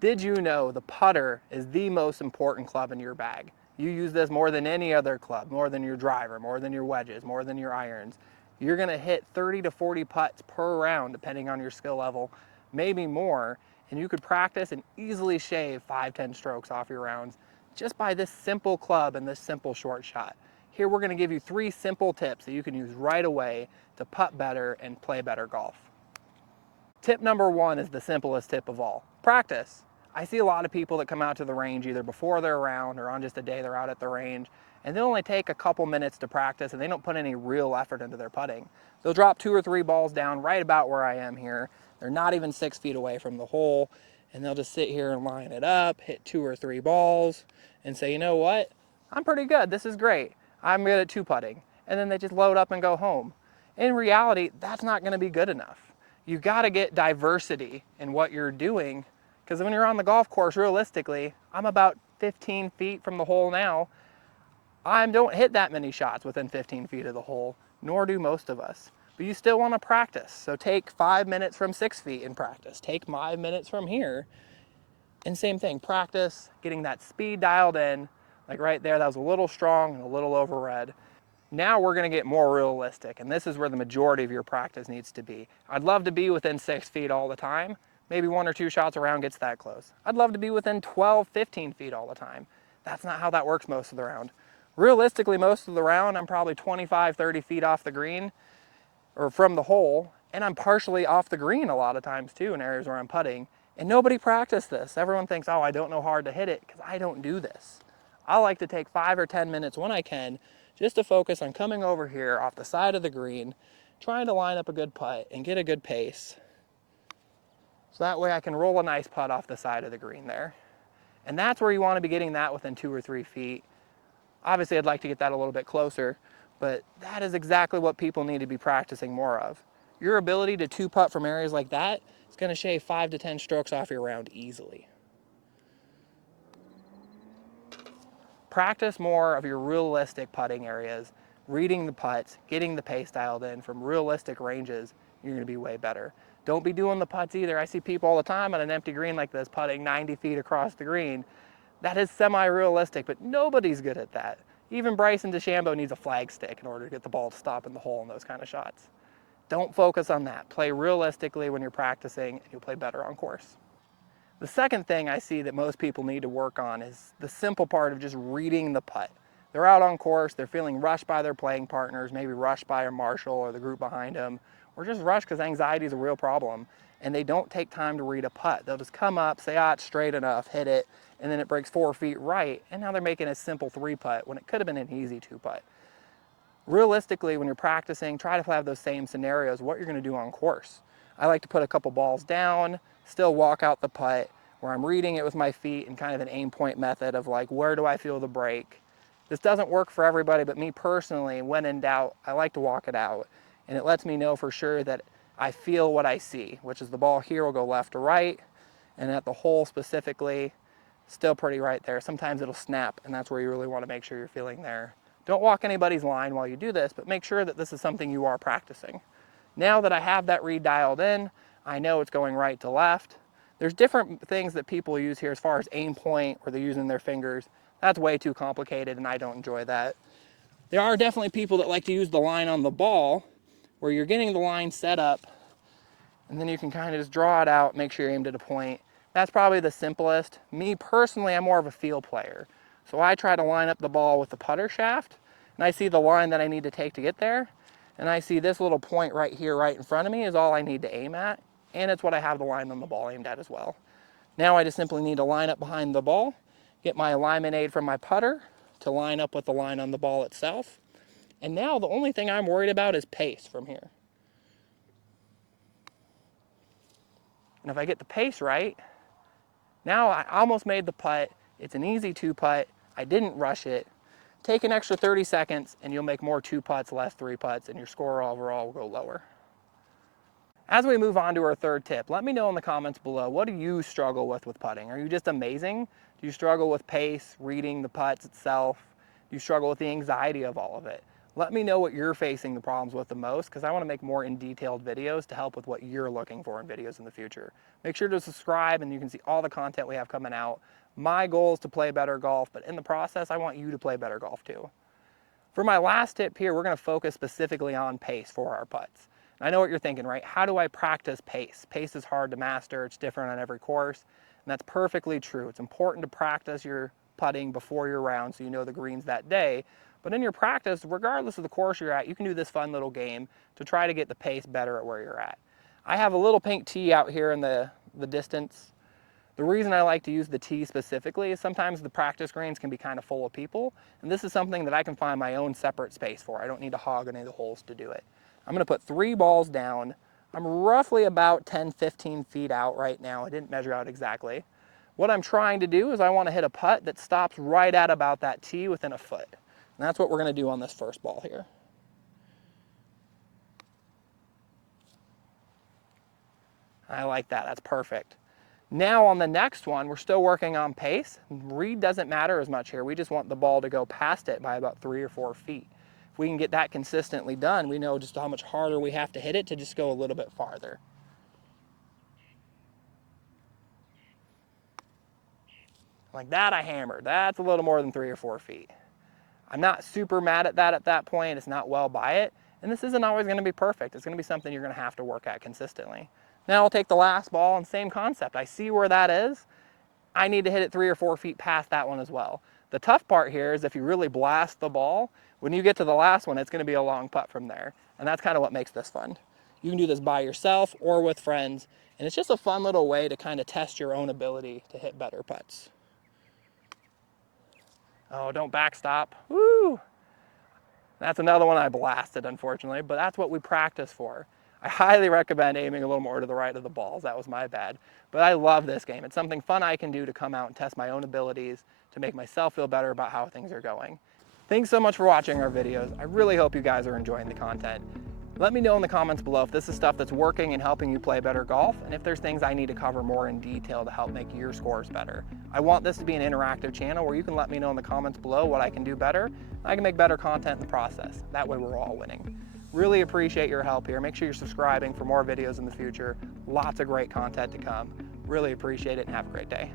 Did you know the putter is the most important club in your bag? You use this more than any other club, more than your driver, more than your wedges, more than your irons. You're gonna hit 30 to 40 putts per round, depending on your skill level, maybe more, and you could practice and easily shave 5-10 strokes off your rounds just by this simple club and this simple short shot. Here we're gonna give you 3 simple tips that you can use right away to putt better and play better golf. Tip number 1 is the simplest tip of all. Practice. I see a lot of people that come out to the range either before they're around or on just a day they're out at the range, and they'll only take a couple minutes to practice and they don't put any real effort into their putting. They'll drop 2 or 3 balls down right about where I am here. They're not even 6 feet away from the hole, and they'll just sit here and line it up, hit 2 or 3 balls, and say, you know what? I'm pretty good. This is great. I'm good at 2-putting. And then they just load up and go home. In reality, that's not going to be good enough. You got to get diversity in what you're doing, because when you're on the golf course, realistically, I'm about 15 feet from the hole now. I don't hit that many shots within 15 feet of the hole, nor do most of us. But you still want to practice. So take 5 minutes from 6 feet in practice. Take 5 minutes from here. And same thing, practice getting that speed dialed in. Like right there, that was a little strong and a little overread. Now we're going to get more realistic, and this is where the majority of your practice needs to be. I'd love to be within 6 feet all the time. Maybe 1 or 2 shots around gets that close. I'd love to be within 12, 15 feet all the time. That's not how that works most of the round. Realistically, most of the round, I'm probably 25, 30 feet off the green or from the hole, and I'm partially off the green a lot of times too in areas where I'm putting, and nobody practiced this. Everyone thinks, oh, I don't know hard to hit it, because I don't do this. I like to take 5 or 10 minutes when I can just to focus on coming over here off the side of the green, trying to line up a good putt and get a good pace. So that way I can roll a nice putt off the side of the green there. And that's where you want to be getting that within 2 or 3 feet. Obviously, I'd like to get that a little bit closer, but that is exactly what people need to be practicing more of. Your ability to 2-putt from areas like that is going to shave 5 to 10 strokes off your round easily. Practice more of your realistic putting areas, reading the putts, getting the pace dialed in from realistic ranges. You're going to be way better. Don't be doing the putts either. I see people all the time on an empty green like this putting 90 feet across the green. That is semi-realistic, but nobody's good at that. Even Bryson DeChambeau needs a flag stick in order to get the ball to stop in the hole in those kind of shots. Don't focus on that. Play realistically when you're practicing, and you'll play better on course. The second thing I see that most people need to work on is the simple part of just reading the putt. They're out on course, they're feeling rushed by their playing partners, maybe rushed by a marshal or the group behind them, or just rushed because anxiety is a real problem, and they don't take time to read a putt. They'll just come up, say, it's straight enough, hit it, and then it breaks 4 feet right, and now they're making a simple 3-putt when it could have been an easy 2-putt. Realistically, when you're practicing, try to have those same scenarios, what you're going to do on course. I like to put a couple balls down, still walk out the putt, where I'm reading it with my feet in kind of an aim point method of like, where do I feel the break? This doesn't work for everybody, but me personally, when in doubt, I like to walk it out. And it lets me know for sure that I feel what I see, which is the ball here will go left to right, and at the hole specifically, still pretty right there. Sometimes it'll snap, and that's where you really want to make sure you're feeling there. Don't walk anybody's line while you do this, but make sure that this is something you are practicing. Now that I have that read dialed in, I know it's going right to left. There's different things that people use here as far as aim point, where they're using their fingers. That's way too complicated, and I don't enjoy that. There are definitely people that like to use the line on the ball, where you're getting the line set up, and then you can kind of just draw it out, make sure you're aimed at a point. That's probably the simplest. Me personally, I'm more of a feel player. So I try to line up the ball with the putter shaft, and I see the line that I need to take to get there, and I see this little point right here, right in front of me, is all I need to aim at, and it's what I have the line on the ball aimed at as well. Now I just simply need to line up behind the ball, get my alignment aid from my putter to line up with the line on the ball itself, and now the only thing I'm worried about is pace from here. And if I get the pace right, now I almost made the putt. It's an easy 2-putt. I didn't rush it. Take an extra 30 seconds and you'll make more 2-putts, less 3-putts, and your score overall will go lower. As we move on to our third tip, let me know in the comments below, what do you struggle with putting? Are you just amazing? Do you struggle with pace, reading the putts itself? Do you struggle with the anxiety of all of it? Let me know what you're facing the problems with the most, because I want to make more in-detailed videos to help with what you're looking for in videos in the future. Make sure to subscribe and you can see all the content we have coming out. My goal is to play better golf, but in the process, I want you to play better golf too. For my last tip here, we're going to focus specifically on pace for our putts. And I know what you're thinking, right? How do I practice pace? Pace is hard to master. It's different on every course, and that's perfectly true. It's important to practice your putting before your round so you know the greens that day. But in your practice, regardless of the course you're at, you can do this fun little game to try to get the pace better at where you're at. I have a little pink tee out here in the distance. The reason I like to use the tee specifically is sometimes the practice greens can be kind of full of people, and this is something that I can find my own separate space for. I don't need to hog any of the holes to do it. I'm going to put 3 balls down. I'm roughly about 10-15 feet out right now. I didn't measure out exactly. What I'm trying to do is I want to hit a putt that stops right at about that tee within a foot. And that's what we're going to do on this first ball here. I like that. That's perfect. Now on the next one, we're still working on pace. Read doesn't matter as much here. We just want the ball to go past it by about 3 or 4 feet. If we can get that consistently done, we know just how much harder we have to hit it to just go a little bit farther. Like that, I hammered. That's a little more than 3 or 4 feet. I'm not super mad at that point. It's not well by it. And this isn't always going to be perfect. It's going to be something you're going to have to work at consistently. Now I'll take the last ball and same concept. I see where that is. I need to hit it 3 or 4 feet past that one as well. The tough part here is if you really blast the ball, when you get to the last one, it's going to be a long putt from there. And that's kind of what makes this fun. You can do this by yourself or with friends. And it's just a fun little way to kind of test your own ability to hit better putts. Oh, don't backstop. Woo! That's another one I blasted, unfortunately, but that's what we practice for. I highly recommend aiming a little more to the right of the balls. That was my bad. But I love this game. It's something fun I can do to come out and test my own abilities, to make myself feel better about how things are going. Thanks so much for watching our videos. I really hope you guys are enjoying the content. Let me know in the comments below if this is stuff that's working and helping you play better golf, and if there's things I need to cover more in detail to help make your scores better. I want this to be an interactive channel where you can let me know in the comments below what I can do better, and I can make better content in the process. That way we're all winning. Really appreciate your help here. Make sure you're subscribing for more videos in the future. Lots of great content to come. Really appreciate it and have a great day.